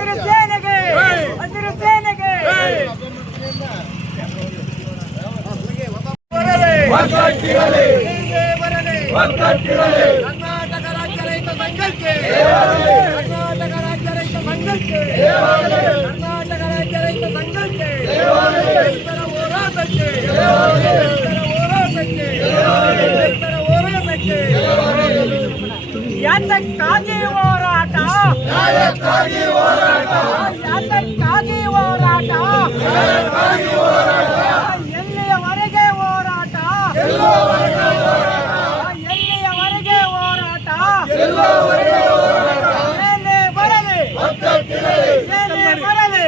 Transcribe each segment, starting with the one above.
ಹಸಿರು ಸೇನೆಗೆ ಹಸಿರು ಸೇನೆಗೆ ಕರ್ನಾಟಕ ರಾಜ್ಯ ರೈತ ಸಂಘಕ್ಕೆ ಕರ್ನಾಟಕ ರಾಜ್ಯ ರೈತ ಸಂಘಕ್ಕೆ ಕರ್ನಾಟಕ ರಾಜ್ಯ ರೈತ ಸಂಘಕ್ಕೆ ರೈತರ ಹೋರಾಟಕ್ಕೆ ರೈತರ ಹೋರಾಟಕ್ಕೆ ರೈತರ ಹೋರಾಟಕ್ಕೆ ಯಾತಕ್ಕಾಗಿ ಹೋರಾಟ ಯಾತಕ್ಕಾಗಿ ಹೋರಾಟ ಯಾತಕ್ಕಾಗಿ ಹೋರಾಟ ಎಲ್ಲಿಯವರೆಗೆ ಹೋರಾಟ ಎಲ್ಲಿಯವರೆಗೆ ಹೋರಾಟ ಸೇನೆ ಬರಲಿ ಸೇನೆ ಬರಲಿ.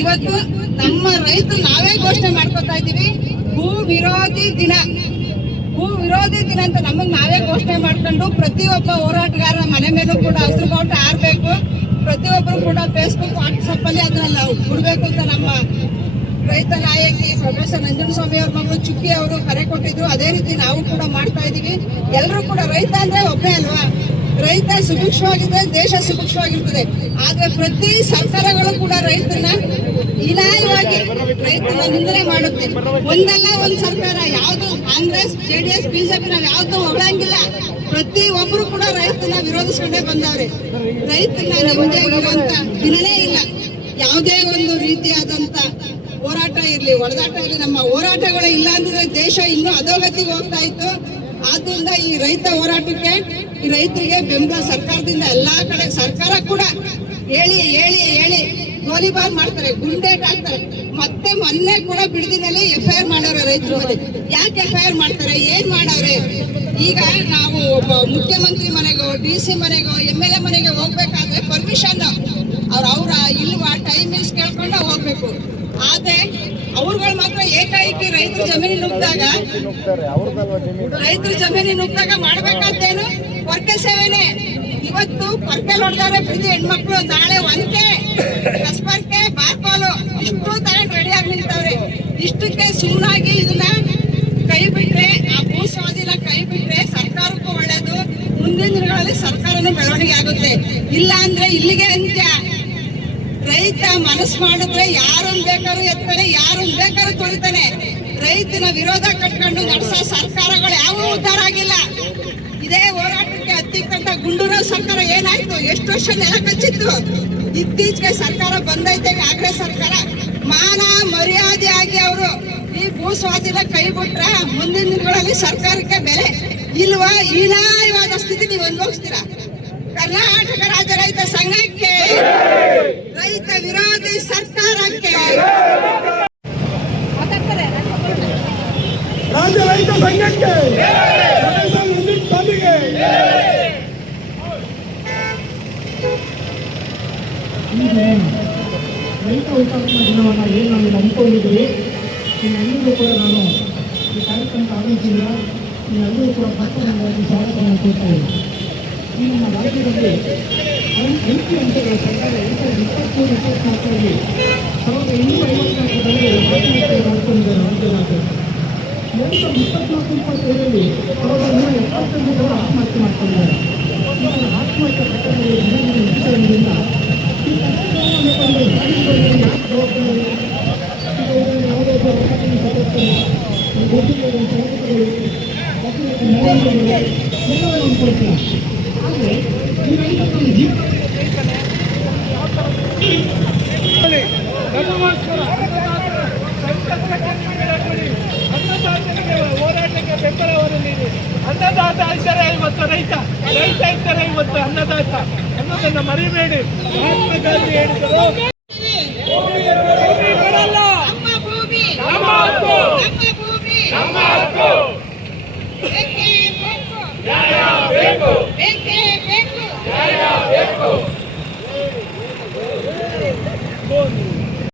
ಇವತ್ತು ನಮ್ಮ ರೈತರು ನಾವೇ ಘೋಷಣೆ ಮಾಡ್ಕೊತಾ ಇದೀವಿ ಭೂ ವಿರೋಧಿ ದಿನ. ಭೂ ವಿರೋಧಿ ದಿನ ಅಂತ ನಮಗ್ ನಾವೇ ಘೋಷಣೆ ಮಾಡ್ಕೊಂಡು ಪ್ರತಿಯೊಬ್ಬ ಹೋರಾಟಗಾರರ ಮನೆ ಮೇಲೂ ಕೂಡ ಹಸಿರು ಬಾವುಟ ಹಾರಬೇಕು. ಪ್ರತಿಯೊಬ್ಬರು ಕೂಡ ಫೇಸ್ಬುಕ್ ವಾಟ್ಸಪ್ ಅಲ್ಲಿ ಅದನ್ನ ನಾವು ಬಿಡ್ಬೇಕು ಅಂತ ನಮ್ಮ ರೈತ ನಾಯಕಿ ಪ್ರೊಫೆಸರ್ ನಂಜನಸ್ವಾಮಿ ಅವ್ರ ಮಗಳು ಚುಕ್ಕಿ ಅವರು ಕರೆ ಕೊಟ್ಟಿದ್ರು. ಅದೇ ರೀತಿ ನಾವು ಕೂಡ ಮಾಡ್ತಾ ಇದೀವಿ. ಎಲ್ಲರೂ ಕೂಡ ರೈತ ಅಂದ್ರೆ ಒಬ್ಬನೇ ಅಲ್ವಾ, ರೈತ ಸುಭಿಕ್ಷವಾಗಿದ್ರೆ ದೇಶ ಸುಭಿಕ್ಷವಾಗಿರ್ತದೆ. ಆದ್ರೆ ಪ್ರತಿ ಸರ್ಕಾರಗಳು ಕೂಡ ರೈತರನ್ನ ಹೀನಾಯವಾಗಿ ರೈತರನ್ನ ನಿಂದನೆ ಮಾಡುತ್ತೆ. ಒಂದಲ್ಲ ಒಂದ್ ಸರ್ಕಾರ, ಯಾವ್ದು ಕಾಂಗ್ರೆಸ್ JDS BJP ನಾವ್ ಯಾವ್ದು ಹೊಗಳಂಗಿಲ್ಲ. ಪ್ರತಿ ಒಬ್ರು ಕೂಡ ರೈತನ ವಿರೋಧಿಸ್ಕೊಂಡೇ ಬಂದವ್ರೆ. ರೈತನ ನೆಮ್ಮದಿಯಾಗಿರುವಂತ ದಿನನೇ ಇಲ್ಲ. ಯಾವುದೇ ಒಂದು ರೀತಿಯಾದಂತ ಹೋರಾಟ ಇರ್ಲಿ, ಹೊಡೆದಾಟ ಇರ್ಲಿ, ನಮ್ಮ ಹೋರಾಟಗಳು ಇಲ್ಲ ಅಂದ್ರೆ ದೇಶ ಇನ್ನೂ ಅಧೋಗತಿಗೆ ಹೋಗ್ತಾ ಇತ್ತು. ಆದ್ರಿಂದ ಈ ರೈತ ಹೋರಾಟಕ್ಕೆ, ಈ ರೈತರಿಗೆ ಬೆಂಬಲ ಸರ್ಕಾರದಿಂದ ಎಲ್ಲಾ ಕಡೆ, ಸರ್ಕಾರ ಕೂಡ ಹೇಳಿ ಹೇಳಿ ಹೇಳಿ ಗೋಲಿಬಾರ್ ಮಾಡ್ತಾರೆ, ಗುಂಡೇಟ್ ಹಾಕ್ತಾರೆ. ಮತ್ತೆ ಮೊನ್ನೆ ಕೂಡ ಬಿಡದಿನಲ್ಲಿ FIR ಮಾಡವ್ರೆ ರೈತರ ಮೇಲೆ. ಯಾಕೆ FIR ಮಾಡ್ತಾರೆ, ಏನ್ ಮಾಡವ್ರೆ? ಈಗ ನಾವು ಒಬ್ಬ ಮುಖ್ಯಮಂತ್ರಿ ಮನೆಗೋ DC ಮನೆಗೋ MLA ಮನೆಗೆ ಹೋಗ್ಬೇಕಾದ್ರೆ ಪರ್ಮಿಷನ್ ಅವ್ರ ಇಲ್ವಾ ಟೈಮಿಂಗ್ಸ್ ಕೇಳ್ಕೊಂಡ ಹೋಗ್ಬೇಕು. ಆದ್ರೆ ಅವ್ರುಗಳು ಮಾತ್ರ ಏಕಾಏಕಿ ರೈತರ ಜಮೀನಿಗೆ ನುಗ್ದಾಗ ಮಾಡ್ಬೇಕಾದ್ದೇನು ವರ್ಗ ಸೇವೆನೆ. ಇವತ್ತು ಪರ್ಕೆ ಹೊಡೆದಾರೆ ಬಿಡಿ ಹೆಣ್ಮಕ್ಳು, ನಾಳೆ ಒನಕೆ ಕಸ್ಬರ್ಕೆ ಬಾರ್ಪಾಲು ಇಷ್ಟು ತಗೊಂಡು ರೆಡಿ ಆಗಿ ನಿಂತವ್ರೆ. ಇಷ್ಟಕ್ಕೆ ಸುಮ್ಮನಾಗಿ ಇದನ್ನ ಕೈ ಬಿಟ್ರೆ, ಆ ಭೂ ಸ್ವಾಧೀನ ಕೈ ಬಿಟ್ರೆ ಸರ್ಕಾರಕ್ಕೂ ಒಳ್ಳೇದು. ಮುಂದಿನ ದಿನಗಳಲ್ಲಿ ಸರ್ಕಾರನೂ ಬೆಳವಣಿಗೆ ಆಗುತ್ತೆ. ಇಲ್ಲ ಅಂದ್ರೆ ಇಲ್ಲಿಗೆ ಅಂತ್ಯ. ರೈತ ಮನಸ್ಸು ಮಾಡಿದ್ರೆ ಯಾರನ್ನ ಬೇಕಾದ್ರೂ ಎತ್ತಾನೆ, ಯಾರನ್ನ ಬೇಕಾದ್ರೂ ತೊಳಿತಾನೆ. ರೈತನ ವಿರೋಧ ಕಟ್ಕೊಂಡು ನಡೆಸೋ ಸರ್ಕಾರಗಳು ಯಾವ ಉದ್ಧಾರ ಆಗಿಲ್ಲ. ಇದೇ ಹೋರಾಟಕ್ಕೆ ಹತ್ತಿಕ್ಕಂತ ಗುಂಡೂರಾವ್ ಸರ್ಕಾರ ಏನಾಯ್ತು? ಎಷ್ಟು ವರ್ಷ ನೆಲ ಕಚ್ಚಿತ್ತು. ಇತ್ತೀಚೆಗೆ ಸರ್ಕಾರ ಬಂದೈತೆ. ಕಾಂಗ್ರೆಸ್ ಸರ್ಕಾರ ಮಾನ ಮರ್ಯಾದೆ ಆಗಿ ಅವರು ಈ ಭೂ ಸ್ವಾಧೀನ ಕೈ ಬಿಟ್ರ ಮುಂದಿನ ದಿನಗಳಲ್ಲಿ ಸರ್ಕಾರಕ್ಕೆ ಬೆಲೆ ಇಲ್ವಾ? ಹೀನಾಯವಾದ ಸ್ಥಿತಿ ನೀವು ಅನುಭವಿಸ್ತೀರಾ. ಕರ್ನಾಟಕ ರಾಜ್ಯ ರೈತ ಸಂಘಕ್ಕೆ, ರೈತ ವಿರೋಧಿ ಸರ್ಕಾರಕ್ಕೆ, ರಾಜ್ಯ ರೈತ ಸಂಘಕ್ಕೆ, ಸ್ವಾಮಿಗೆ ರೈತ ಹುತಾತ್ಮ ದಿನವನ್ನು ಏನು ನಾವು ನಂಬಿಕೊಂಡಿದ್ದೀವಿ, ಎಲ್ಲರಿಗೂ ಕೂಡ ನಾನು ಈ ಕಾರ್ಯಕ್ರಮಕ್ಕೆ ಆಗಮಿಸಿಲ್ಲ. ಎಲ್ಲರೂ ಕೂಡ ಪತ್ರವಾಗಿ ಸ್ವಾಗತವನ್ನು ಕೊಡ್ತಾ ಇದ್ದೀನಿ. ಈ ನಮ್ಮ ರಾಜ್ಯದಲ್ಲಿ 5 ಹಂತಗಳ ಸರ್ಕಾರ 2023-24ರಲ್ಲಿ 1254ರಲ್ಲಿ ಆತ್ಮಹತ್ಯೆ ಮಾಡಿಕೊಂಡಿದ್ದಾರೆ. ರಾಜ್ಯ 2024-25ರಲ್ಲಿ 1175 ಜನ ಆತ್ಮಹತ್ಯೆ ಮಾಡಿಕೊಂಡಿದ್ದಾರೆ. ಈ ಆತ್ಮಹತ್ಯೆ ಪ್ರಕರಣಗಳು ದಿನದಿನ ಹೆಚ್ಚುತ್ತಿರುವುದರಿಂದ ಈ ಪ್ರಕರಣವನ್ನು ತಂದು ಸಾಧಿಸುವಲ್ಲಿ ಯಾಕೆ ಜವಾಬ್ದಾರಿ? ಯಾವುದೇ ಒಬ್ಬ ರೈತನ ಸದಸ್ಯರು ಗುರುತಿಗಳು, ಸೈನಿಕರು, ಮಹಿಳೆಯರು ಎಲ್ಲವನ್ನು ಕೊಡ್ತಾರೆ. ಆದರೆ ಈ ರೈತನ ಜೀವನ ಹೋರಾಟಕ್ಕೆ ಬೆಂಬಲವನ್ನು ನೀಡಿ. ಅನ್ನದಾತ ಇದ್ದರೆ ಇವತ್ತು ರೈತ, ರೈತ ಇದ್ದರೆ ಇವತ್ತು ಅನ್ನದಾತ ಅನ್ನೋದನ್ನು ಮರಿಬೇಡಿ. ಮಹಾತ್ಮ ಗಾಂಧಿ ಹೇಳಿದರು.